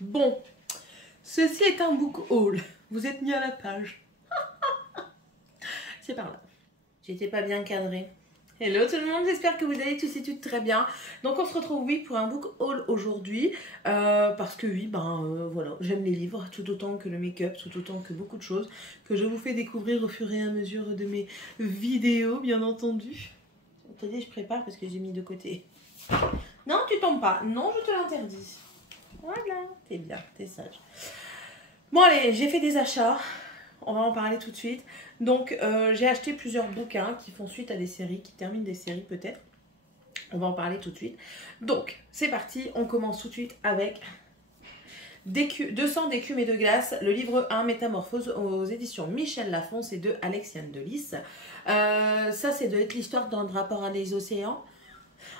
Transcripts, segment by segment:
Bon, ceci est un book haul. Vous êtes mis à la page. C'est par là. J'étais pas bien cadrée. Hello tout le monde, j'espère que vous allez tous et toutes très bien. Donc on se retrouve oui pour un book haul aujourd'hui parce que oui voilà, j'aime les livres tout autant que le make-up, tout autant que beaucoup de choses que je vous fais découvrir au fur et à mesure de mes vidéos bien entendu. Attendez, je prépare parce que j'ai mis de côté. Non, tu tombes pas. Non, je te l'interdis. Voilà, t'es bien, t'es sage. Bon allez, j'ai fait des achats. On va en parler tout de suite. Donc, j'ai acheté plusieurs bouquins qui font suite à des séries, qui terminent des séries peut-être. On va en parler tout de suite. Donc, c'est parti. On commence tout de suite avec 200 d'écume et de glace. Le livre 1, Métamorphose, aux éditions Michel Lafon. C'est de Alexiane Delis. Ça, c'est de l'histoire dans le rapport à les océans.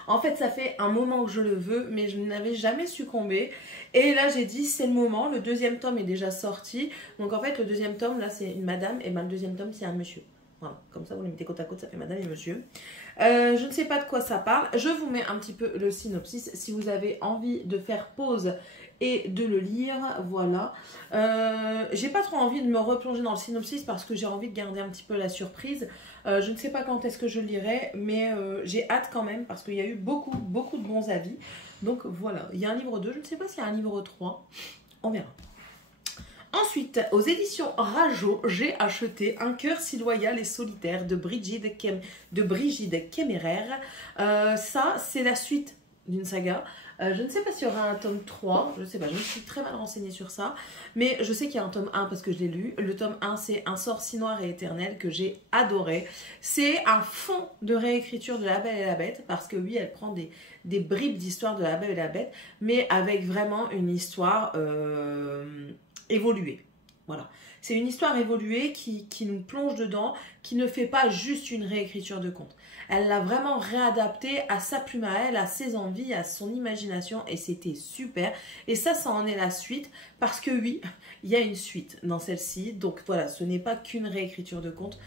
En fait, ça fait un moment que je le veux, mais je n'avais jamais succombé. Et là, j'ai dit, c'est le moment. Le deuxième tome est déjà sorti. Donc, en fait, le deuxième tome, là, c'est une madame. Et ben, le deuxième tome, c'est un monsieur. Voilà, comme ça, vous les mettez côte à côte, ça fait madame et monsieur. Je ne sais pas de quoi ça parle. Je vous mets un petit peu le synopsis. Si vous avez envie de faire pause et de le lire, voilà. J'ai pas trop envie de me replonger dans le synopsis parce que j'ai envie de garder un petit peu la surprise. Je ne sais pas quand est-ce que je le lirai, mais j'ai hâte quand même parce qu'il y a eu beaucoup de bons avis. Donc voilà, il y a un livre 2, je ne sais pas s'il y a un livre 3, on verra. Ensuite, aux éditions Rajo, j'ai acheté Un cœur si loyal et solitaire de Brigitte Kemmerer. Ça, c'est la suite d'une saga. Je ne sais pas s'il y aura un tome 3, je ne sais pas, je me suis très mal renseignée sur ça, mais je sais qu'il y a un tome 1 parce que je l'ai lu. Le tome 1, c'est Un sort si noir et éternel que j'ai adoré. C'est un fond de réécriture de La Belle et la Bête parce que oui, elle prend des bribes d'histoire de La Belle et la Bête, mais avec vraiment une histoire évoluée. Voilà. C'est une histoire évoluée qui nous plonge dedans, qui ne fait pas juste une réécriture de conte. Elle l'a vraiment réadapté à sa plume à elle, à ses envies, à son imagination et c'était super. Et ça en est la suite parce que oui, il y a une suite dans celle-ci. Donc voilà, ce n'est pas qu'une réécriture de conte.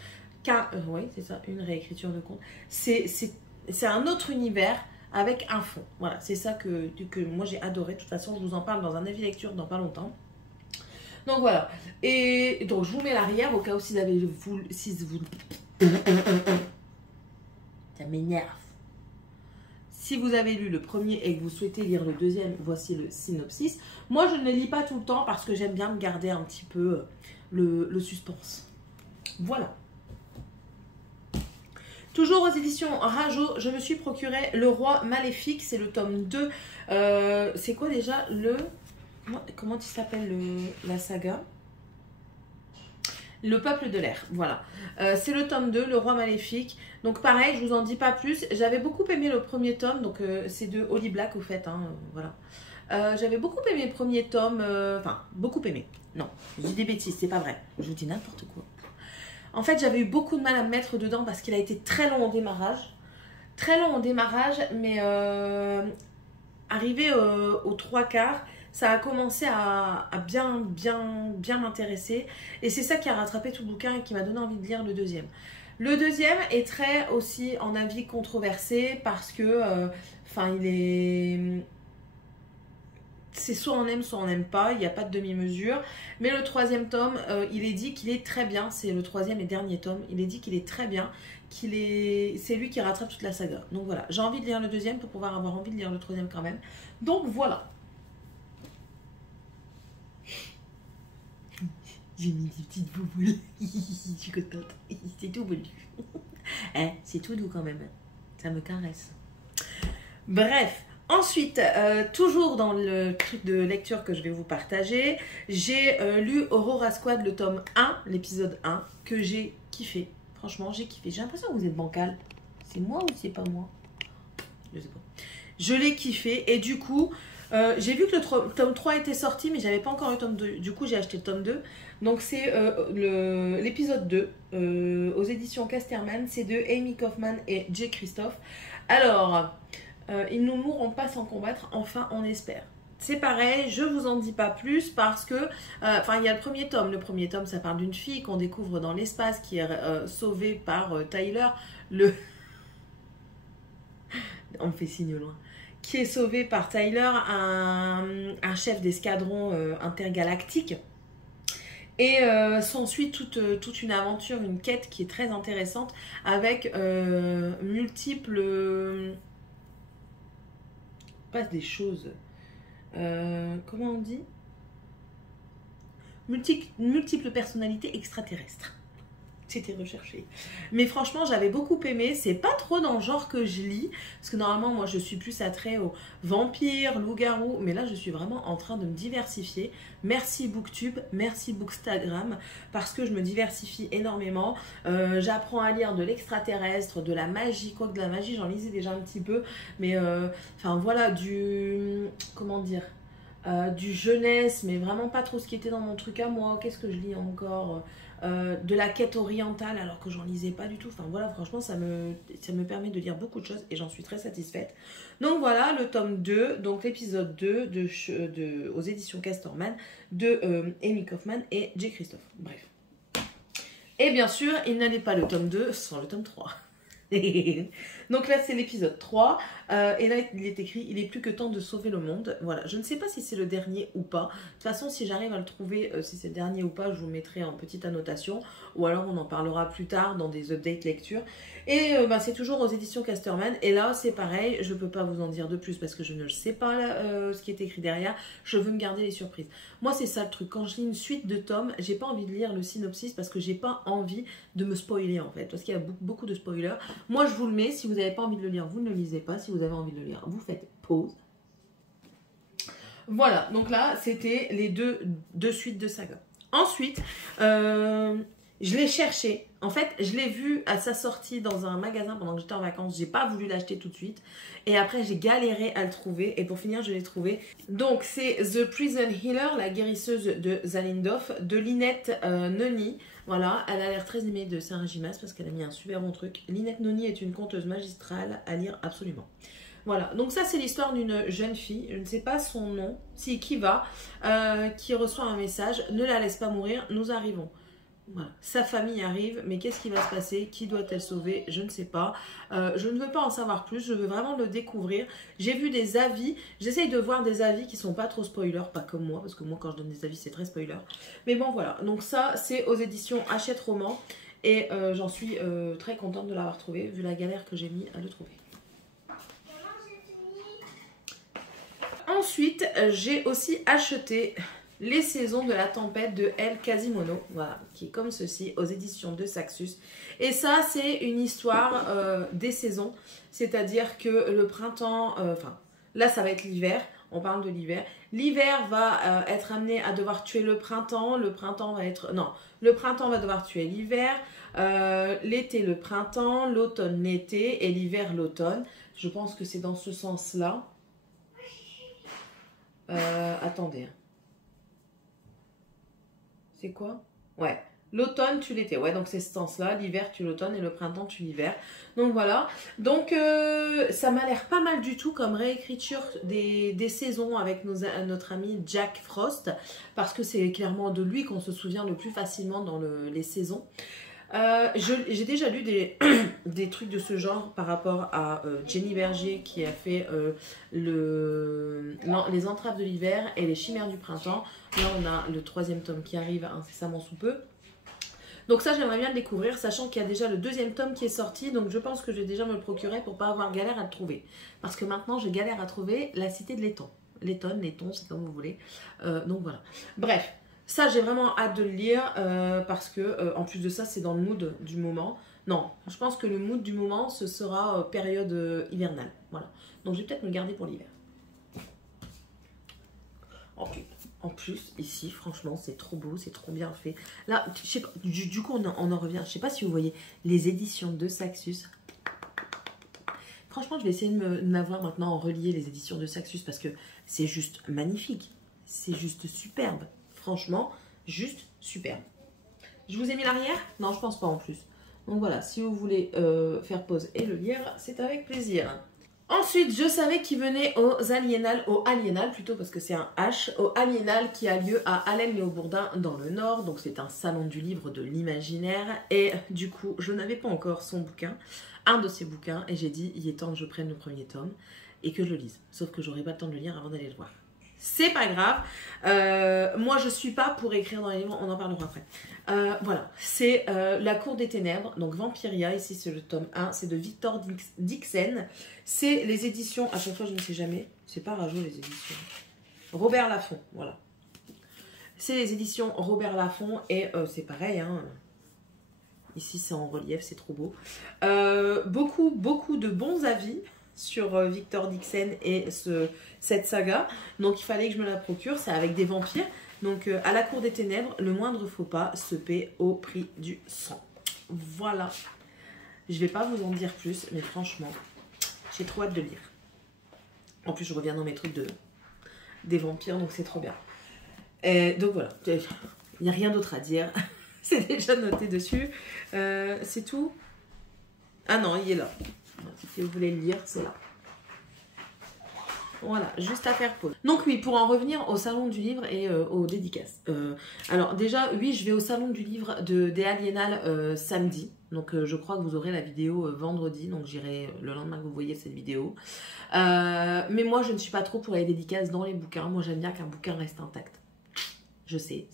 Oui, c'est ça, une réécriture de conte. C'est un autre univers avec un fond. Voilà, c'est ça que moi j'ai adoré. De toute façon, je vous en parle dans un avis lecture dans pas longtemps. Donc voilà. Et donc je vous mets l'arrière au cas où si vous... Ça m'énerve. Si vous avez lu le premier et que vous souhaitez lire le deuxième, voici le synopsis. Moi, je ne le lis pas tout le temps parce que j'aime bien me garder un petit peu le suspense. Voilà. Toujours aux éditions Rajo, je me suis procuré Le Roi Maléfique. C'est le tome 2. C'est quoi déjà comment il s'appelle la saga ? Le Peuple de l'air, voilà. C'est le tome 2, Le Roi Maléfique. Donc pareil, je vous en dis pas plus. J'avais beaucoup aimé le premier tome, donc c'est de Holly Black au fait, hein, voilà. J'avais beaucoup aimé le premier tome, enfin, beaucoup aimé. Non, je dis des bêtises, c'est pas vrai. Je vous dis n'importe quoi. En fait, j'avais eu beaucoup de mal à me mettre dedans parce qu'il a été très long au démarrage. Très long au démarrage, mais arrivé aux 3/4, ça a commencé à bien m'intéresser. Et c'est ça qui a rattrapé tout le bouquin et qui m'a donné envie de lire le deuxième. Le deuxième est très aussi en avis controversé parce que, il est... C'est soit on aime, soit on n'aime pas, il n'y a pas de demi-mesure. Mais le troisième tome, il est dit qu'il est très bien. C'est le troisième et dernier tome. Il est dit qu'il est très bien, c'est lui qui rattrape toute la saga. Donc voilà, j'ai envie de lire le deuxième pour pouvoir avoir envie de lire le troisième quand même. Donc voilà. J'ai mis des petites bouboules. Je suis contente. C'est tout beau. C'est tout doux quand même. Ça me caresse. Bref. Ensuite, toujours dans le truc de lecture que je vais vous partager, j'ai lu Aurora Squad, le tome 1, l'épisode 1, que j'ai kiffé. Franchement, j'ai kiffé. J'ai l'impression que vous êtes bancal. C'est moi ou c'est pas moi? Je sais pas. Je l'ai kiffé et du coup... j'ai vu que le tome 3 était sorti, mais j'avais pas encore le tome 2. Du coup, j'ai acheté le tome 2. Donc, c'est l'épisode 2 aux éditions Casterman. C'est de Amy Kaufman et Jay Christophe. Alors, ils ne mourront pas sans combattre. Enfin, on espère. C'est pareil, je vous en dis pas plus parce que... il y a le premier tome. Le premier tome, ça parle d'une fille qu'on découvre dans l'espace qui est sauvée par Tyler. On me fait signe loin. qui est sauvé par Tyler, un chef d'escadron intergalactique. Et s'ensuit toute une aventure, une quête qui est très intéressante avec multiples... pas des choses... comment on dit? Multiples personnalités extraterrestres. C'était recherché. Mais franchement, j'avais beaucoup aimé. C'est pas trop dans le genre que je lis. Parce que normalement, moi, je suis plus attrait aux vampires, loups-garous. Mais là, je suis vraiment en train de me diversifier. Merci Booktube, merci Bookstagram. Parce que je me diversifie énormément. J'apprends à lire de l'extraterrestre, de la magie. Quoique de la magie, j'en lisais déjà un petit peu. Mais enfin, voilà, comment dire, du jeunesse, mais vraiment pas trop ce qui était dans mon truc à moi. Qu'est-ce que je lis encore? De la quête orientale alors que j'en lisais pas du tout. Enfin voilà, franchement ça me permet de lire beaucoup de choses et j'en suis très satisfaite. Donc voilà le tome 2, donc l'épisode 2 aux éditions Casterman de Amy Kaufman et J. Christophe. Bref. Et bien sûr, il n'allait pas le tome 2 sans le tome 3. Donc là c'est l'épisode 3 et là il est écrit: il est plus que temps de sauver le monde. Voilà, je ne sais pas si c'est le dernier ou pas. De toute façon, si j'arrive à le trouver, si c'est le dernier ou pas, je vous mettrai en petite annotation, ou alors on en parlera plus tard dans des updates lecture. Et c'est toujours aux éditions Casterman. Et là c'est pareil, je peux pas vous en dire de plus parce que je ne sais pas ce qui est écrit derrière. Je veux me garder les surprises. Moi c'est ça le truc, quand je lis une suite de tomes, j'ai pas envie de lire le synopsis parce que j'ai pas envie de me spoiler en fait, parce qu'il y a beaucoup de spoilers. Moi je vous le mets, si vous n'avez pas envie de le lire, vous ne le lisez pas. Si vous avez envie de le lire, vous faites pause. Voilà, donc là c'était les deux suites de saga. Ensuite, je l'ai cherché. En fait, je l'ai vu à sa sortie dans un magasin pendant que j'étais en vacances. J'ai pas voulu l'acheter tout de suite. Et après, j'ai galéré à le trouver. Et pour finir, je l'ai trouvé. Donc, c'est The Prison Healer, la guérisseuse de Zalindorf, de Lynette Noni. Voilà, elle a l'air très aimée de Saint-Régimas parce qu'elle a mis un super bon truc. Lynette Noni est une conteuse magistrale à lire absolument. Voilà, donc ça c'est l'histoire d'une jeune fille, je ne sais pas son nom, si Kiva, qui reçoit un message: ne la laisse pas mourir, nous arrivons. Voilà. Sa famille arrive, mais qu'est-ce qui va se passer? Qui doit-elle sauver? Je ne sais pas. Je ne veux pas en savoir plus, je veux vraiment le découvrir. J'ai vu des avis, j'essaye de voir des avis qui sont pas trop spoilers, pas comme moi, parce que moi quand je donne des avis c'est très spoiler. Mais bon voilà, donc ça c'est aux éditions Hachette Roman, et j'en suis très contente de l'avoir trouvé, vu la galère que j'ai mis à le trouver. Ensuite, j'ai aussi acheté Les Saisons de la Tempête de El Quasimodo, voilà, qui est comme ceci, aux éditions de Saxus. Et ça, c'est une histoire des saisons, c'est-à-dire que le printemps, là, ça va être l'hiver, on parle de l'hiver. L'hiver va être amené à devoir tuer le printemps va être... Non, le printemps va devoir tuer l'hiver, l'été le printemps, l'automne l'été et l'hiver l'automne. Je pense que c'est dans ce sens-là. Attendez. C'est quoi? Ouais. L'automne tue l'été. Ouais, donc c'est ce sens-là. L'hiver tue l'automne et le printemps tue l'hiver. Donc voilà. Donc ça m'a l'air pas mal du tout comme réécriture des saisons avec notre ami Jack Frost. Parce que c'est clairement de lui qu'on se souvient le plus facilement dans les saisons. J'ai déjà lu des trucs de ce genre par rapport à Jenny Berger qui a fait les entraves de l'hiver et les chimères du printemps. Là on a le 3e tome qui arrive incessamment sous peu. Donc ça j'aimerais bien le découvrir, sachant qu'il y a déjà le 2e tome qui est sorti. Donc je pense que je vais déjà me le procurer pour pas avoir galère à le trouver. Parce que maintenant j'ai galère à trouver La Cité de Letton. Letton, c'est comme vous voulez. Donc voilà. Bref. Ça, j'ai vraiment hâte de le lire parce que, en plus de ça, c'est dans le mood du moment. Non, je pense que le mood du moment, ce sera période hivernale. Voilà. Donc, je vais peut-être me le garder pour l'hiver. En plus, ici, franchement, c'est trop beau, c'est trop bien fait. Là, je sais pas, du coup, on en revient. Je sais pas si vous voyez les éditions de Saxus. Franchement, je vais essayer de m'avoir maintenant en relié les éditions de Saxus parce que c'est juste magnifique. C'est juste superbe. Franchement, juste superbe. Je vous ai mis l'arrière? Non, je pense pas en plus. Donc voilà, si vous voulez faire pause et le lire, c'est avec plaisir. Ensuite, je savais qu'il venait au Aliénal plutôt parce que c'est un H, au Aliénal qui a lieu à Allen-les-Aubourdins dans le Nord. Donc c'est un salon du livre de l'imaginaire. Et du coup, je n'avais pas encore son bouquin, un de ses bouquins. Et j'ai dit, il est temps que je prenne le 1er tome. et que je le lise. Sauf que j'aurai pas le temps de le lire avant d'aller le voir. C'est pas grave. Moi, je suis pas pour écrire dans les livres. On en parlera après. Voilà. C'est La Cour des Ténèbres. Donc, Vampiria. Ici, c'est le tome 1. C'est de Victor Dixen. C'est les éditions. À chaque fois, je ne sais jamais. C'est pas Rajo, les éditions. Robert Laffont. Voilà. C'est les éditions Robert Laffont. Et c'est pareil. Hein. Ici, c'est en relief. C'est trop beau. Beaucoup de bons avis sur Victor Dixen et cette saga. Donc il fallait que je me la procure. C'est avec des vampires. Donc à la Cour des Ténèbres, le moindre faux pas se paie au prix du sang. Voilà. Je vais pas vous en dire plus, mais franchement, j'ai trop hâte de lire. En plus, je reviens dans mes trucs des vampires, donc c'est trop bien. Donc voilà. Il n'y a rien d'autre à dire. C'est déjà noté dessus. C'est tout. Ah non, il est là. Si vous voulez le lire, c'est là. Voilà, juste à faire pause. Donc oui, pour en revenir au salon du livre et aux dédicaces. Alors déjà, oui, je vais au salon du livre des Aliénales samedi. Donc je crois que vous aurez la vidéo vendredi. Donc j'irai le lendemain que vous voyez cette vidéo. Mais moi, je ne suis pas trop pour les dédicaces dans les bouquins. Moi, j'aime bien qu'un bouquin reste intact. Je sais,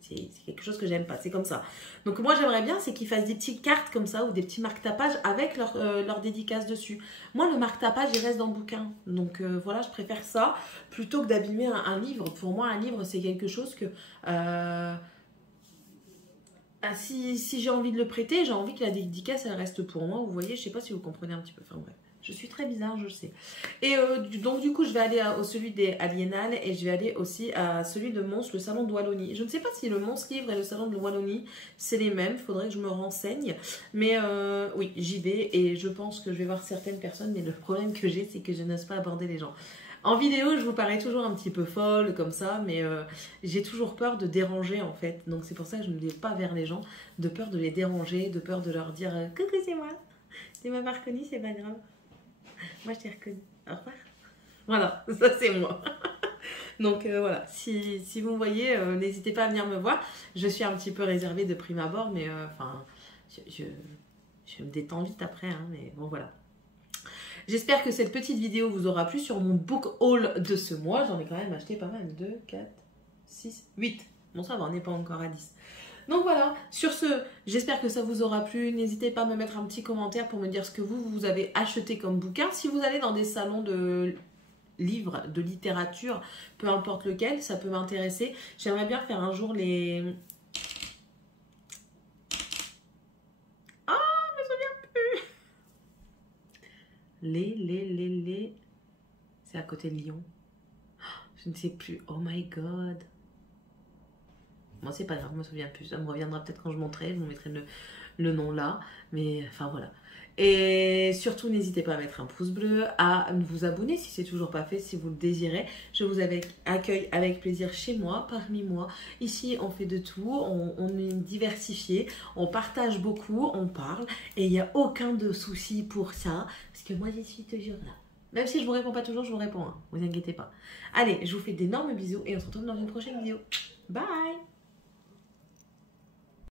c'est quelque chose que j'aime pas, c'est comme ça. Donc moi j'aimerais bien, c'est qu'ils fassent des petites cartes comme ça ou des petits marque-tapages avec leur dédicace dessus. Moi le marque-tapage il reste dans le bouquin. Donc voilà, je préfère ça plutôt que d'abîmer un livre. Pour moi un livre c'est quelque chose que... si j'ai envie de le prêter, j'ai envie que la dédicace elle reste pour moi. Vous voyez, je sais pas si vous comprenez un petit peu. Enfin bref. Je suis très bizarre, je sais. Et donc, du coup, je vais aller au celui des Aliénales et je vais aller aussi à celui de Mons, le salon de Wallonie. Je ne sais pas si le Mons Livre et le salon de Wallonie, c'est les mêmes. Il faudrait que je me renseigne. Mais oui, j'y vais et je pense que je vais voir certaines personnes. Mais le problème que j'ai, c'est que je n'ose pas aborder les gens. En vidéo, je vous parais toujours un petit peu folle comme ça, mais j'ai toujours peur de déranger en fait. Donc, c'est pour ça que je ne vais pas vers les gens, de peur de les déranger, de peur de leur dire « Coucou, c'est moi !» Tu m'as pas reconnu, c'est pas grave. Moi, je t'ai reconnu. Au revoir. Voilà, ça c'est moi. Donc voilà, si vous me voyez, n'hésitez pas à venir me voir. Je suis un petit peu réservée de prime abord, mais enfin, je me détends vite après. Hein, mais bon, voilà. J'espère que cette petite vidéo vous aura plu sur mon book haul de ce mois. J'en ai quand même acheté pas mal. 2, 4, 6, 8. Bon, ça va, on n'est pas encore à 10. Donc voilà, sur ce, j'espère que ça vous aura plu. N'hésitez pas à me mettre un petit commentaire pour me dire ce que vous avez acheté comme bouquin. Si vous allez dans des salons de livres, de littérature, peu importe lequel, ça peut m'intéresser. J'aimerais bien faire un jour les... Ah, je me souviens plus. Les... C'est à côté de Lyon. Je ne sais plus. Oh my god. Moi, c'est pas grave, je me souviens plus. Ça me reviendra peut-être quand je monterai. Je vous mettrai le nom là. Mais enfin, voilà. Et surtout, n'hésitez pas à mettre un pouce bleu, à vous abonner si c'est toujours pas fait, si vous le désirez. Je vous accueille avec plaisir chez moi, parmi moi. Ici, on fait de tout. On est diversifié. On partage beaucoup. On parle. Et il n'y a aucun de souci pour ça. Parce que moi, je suis toujours là. Même si je vous réponds pas toujours, je vous réponds. Hein. Vous inquiétez pas. Allez, je vous fais d'énormes bisous et on se retrouve dans une prochaine vidéo. Bye!